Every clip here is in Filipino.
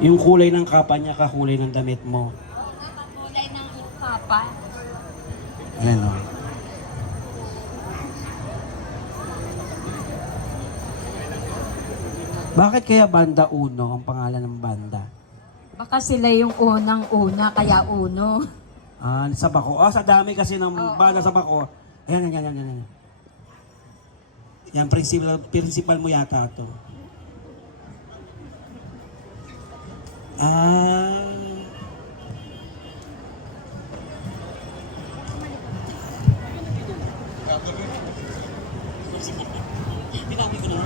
Yung kulay ng kapa niya, kakulay ng damit mo. Kulay ng papa. Ayan o. Bakit kaya Banda Uno ang pangalan ng banda? Baka sila yung unang-una, kaya uno. Ah, sa Bako. Ah, sa dami kasi ng Oo. banda sa Bako. Ayan, yan, yan, yan, yan. Yan, principal mo yata to. Ah. Pinami ko na.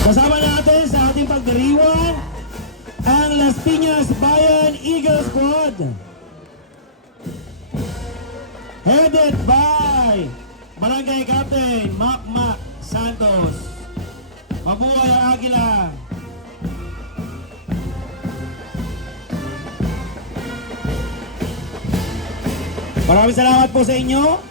Kasama natin sa ating pagdiriwang ang Las Piñas Bayan Eagle Squad. Headed by Barangay Captain Mac Santos. Mabuhay ang Agila! Maraming salamat po sa inyo.